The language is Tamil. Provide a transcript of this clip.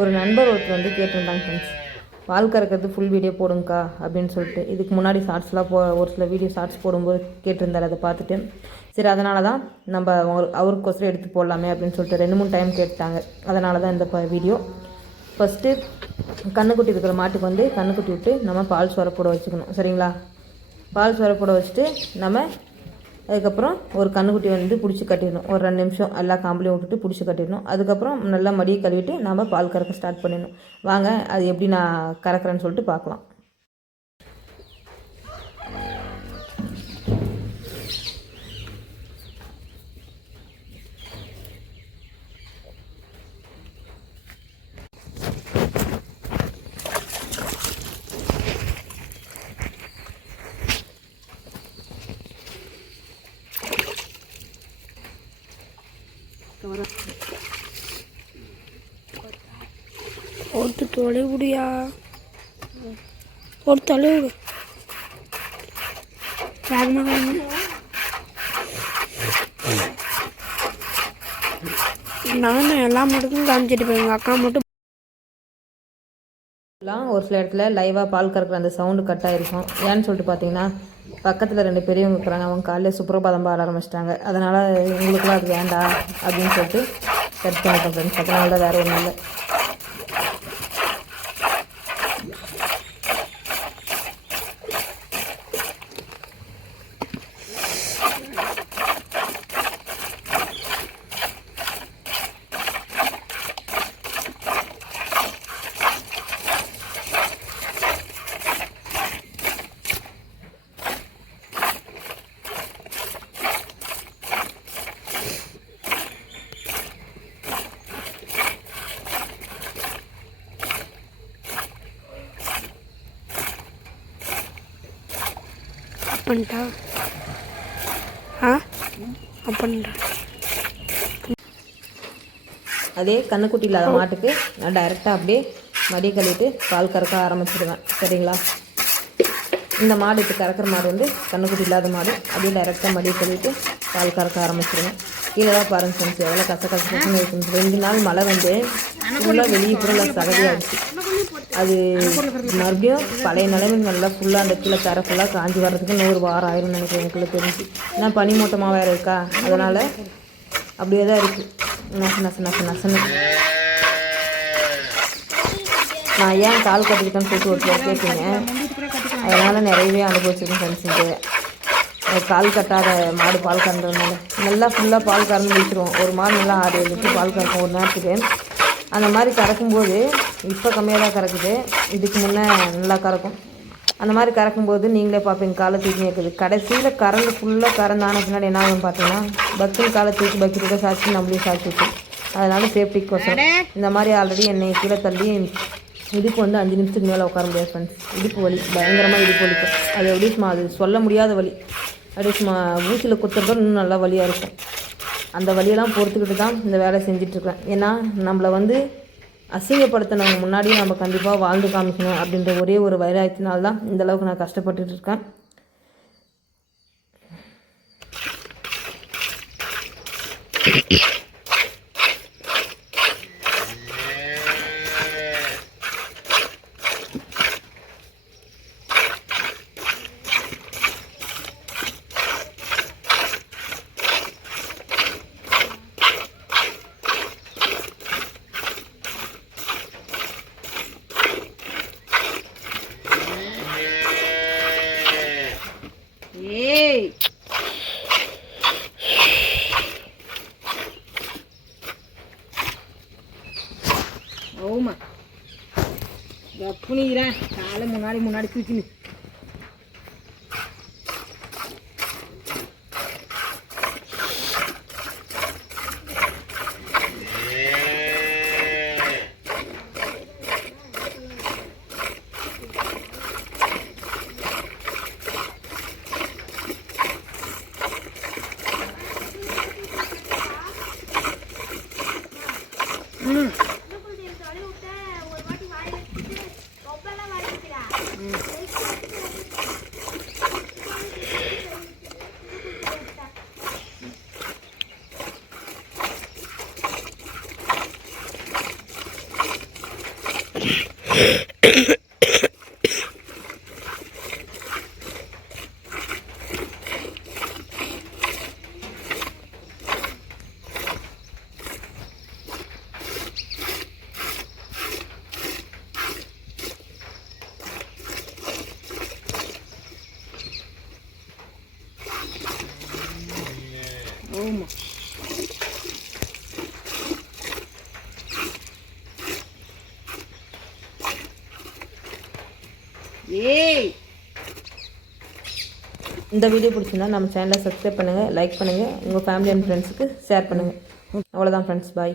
ஒரு நண்பர் ஒருத்தர் வந்து கேட்டிருந்தாங்க ஃப்ரெண்ட்ஸ், பால் கறக்கிறது ஃபுல் வீடியோ போடுங்கக்கா அப்படின்னு சொல்லிட்டு. இதுக்கு முன்னாடி ஷார்ட்ஸ்லாம் ஒரு சில வீடியோ ஷார்ட்ஸ் போடும்போது கேட்டிருந்தார். அதை பார்த்துட்டு சரி அதனால தான் நம்ம அவருக்கோசரம் எடுத்து போடலாமே அப்படின்னு சொல்லிட்டு 2-3 டைம் கேட்டாங்க. அதனால தான் இந்த வீடியோ. ஃபஸ்ட்டு கண்ணுக்குட்டி இருக்கிற மாட்டுக்கு வந்து கண்ணுக்குட்டி விட்டு நம்ம பால் சொரப்போட வச்சுக்கணும். சரிங்களா? பால் சொரப்போட வச்சுட்டு நம்ம அதுக்கப்புறம் ஒரு கண்ணுக்குட்டி வந்து பிடிச்சி கட்டிடணும். ஒரு 2 நிமிஷம் எல்லா காம்பளையும் விட்டுட்டு பிடிச்சி கட்டிடணும். அதுக்கப்புறம் நல்லா மடியை கழுவிட்டு நம்ம பால் கறக்க ஸ்டார்ட் பண்ணிடணும். வாங்க அது எப்படி நான் கறக்கிறேன்னு சொல்லிட்டு பார்க்கலாம். ஒரு தொலைவுடியா, ஒரு தொலைவு நானும் எல்லா மட்டும் காமிச்சிட்டு போய் எங்கள் அக்கா மட்டும் ஒரு சில இடத்துல லைவாக பால் கறக்கிற அந்த சவுண்டு கட் ஆகிருக்கும். ஏன்னு சொல்லிட்டு பார்த்தீங்கன்னா பக்கத்தில் 2 பெரியவங்க இருக்கிறாங்க. அவங்க காலையில் சுப்ரபாதம் பாட ஆரம்பிச்சிட்டாங்க. அதனால் உங்களுக்குலாம் அது வேண்டாம் அப்படின்னு சொல்லிட்டு கட் பண்ணிட்டோம் ஃப்ரெண்ட்ஸ். அதனால தான் வேறு ஒன்றும் இல்லை. அப்பன்ட்டா அப்பன்ட்டா அதே கண்ணுக்குட்டி இல்லாத மாட்டுக்கு நான் டைரெக்டாக அப்படியே மடி கழுவிட்டு பால் கறக்க ஆரம்பிச்சிடுவேன். சரிங்களா? இந்த மாடு இப்போ கறக்கிற மாடு வந்து கண்ணுக்குட்டி இல்லாத மாடு. அப்படியே டைரெக்டாக மடி கழுவிட்டு பால் கறக்க ஆரம்பிச்சிடுவேன். கீழே தான் பாருங்க ஃப்ரெண்ட்ஸ் எவ்வளோ கசகசன்னு இருக்கும். 2 நாள் மழை வந்து ஃபுல்லாக வெளியே ஃபுல்லாக சகதியாகிடுச்சு. அது மறுபடியும் பழைய நிலைமைக்கு நல்லா ஃபுல்லாக அந்த கீழே தர ஃபுல்லாக காஞ்சி வர்றதுக்கு இன்னும் ஒரு வாரம் ஆயிரும் நினைக்கிறேன். எனக்குள்ளே தெரிஞ்சு ஏன்னா பனிமூட்டமாக வேறு இருக்கா. அதனால் அப்படியே தான் இருக்குது. நசன்னு நான் ஏன் கால் கட்டிக்கிட்டேன்னு சொல்லிட்டு ஒரு பேர் கேட்டீங்க. அதனால் நிறையவே அனுபவிச்சிருக்கேன் ஃப்ரெண்ட்ஸுக்கு. கால் கட்டாத மாடு பால் கறந்ததுனால நல்லா ஃபுல்லாக பால் கறந்து முடிச்சிருவோம். ஒரு மாடு நல்லா 6-7 லிட்டர் பால் கறக்கும் ஒரு நேரத்துக்கு. அந்த மாதிரி கறக்கும்போது இப்போ கம்மியாக தான் கறக்குது. இதுக்கு முன்னே நல்லா கறக்கும். அந்த மாதிரி கறக்கும்போது நீங்களே பார்ப்பீங்க காலை தூக்கி இருக்குது. கடைசியில் கறந்து ஃபுல்லாக கறந்தான பின்னாடி என்ன ஆகும் பார்த்தீங்கன்னா பக்குன்னு காலை தூக்கி பக்கிட்டு சாய்ச்சி நம்மளையும் சாய்ச்சி வச்சு. அதனால சேஃப்டிக்கோசரம் இந்த மாதிரி ஆல்ரெடி என்னை கீழே தள்ளி இடுப்பு வந்து 5 நிமிஷத்துக்கு மேலே உட்கார முடியாது ஃப்ரெண்ட்ஸ். இடுப்பு வலி பயங்கரமாக இடுப்பு வலிக்கும். அது எப்படி சும்மா அது சொல்ல முடியாத வலி. அப்படியே சும்மா ஊசியில் குத்துறதோட இன்னும் நல்லா வலியாக இருக்கும். அந்த வலியெல்லாம் பொறுத்துக்கிட்டு தான் இந்த வேலை செஞ்சிட்ருக்கேன். ஏன்னா நம்மளை வந்து அசிங்கப்படுத்தினவங்க முன்னாடியே நம்ம கண்டிப்பாக வாழ்ந்து காமிக்கணும் அப்படின்ற ஒரே ஒரு வைராயத்தினால்தான் இந்தளவுக்கு நான் கஷ்டப்பட்டுட்டு இருக்கேன். ஓமா புனிகிறேன் காலை முன்னாடி தூக்கினு ஆமா ஏய் இந்த வீடியோ பிடிச்சிருந்தா நம்ம சேனலை சப்ஸ்கிரைப் பண்ணுங்கள், லைக் பண்ணுங்கள், உங்கள் ஃபேமிலி அண்ட் ஃப்ரெண்ட்ஸுக்கு ஷேர் பண்ணுங்கள். அவ்வளோதான் ஃப்ரெண்ட்ஸ், பாய்.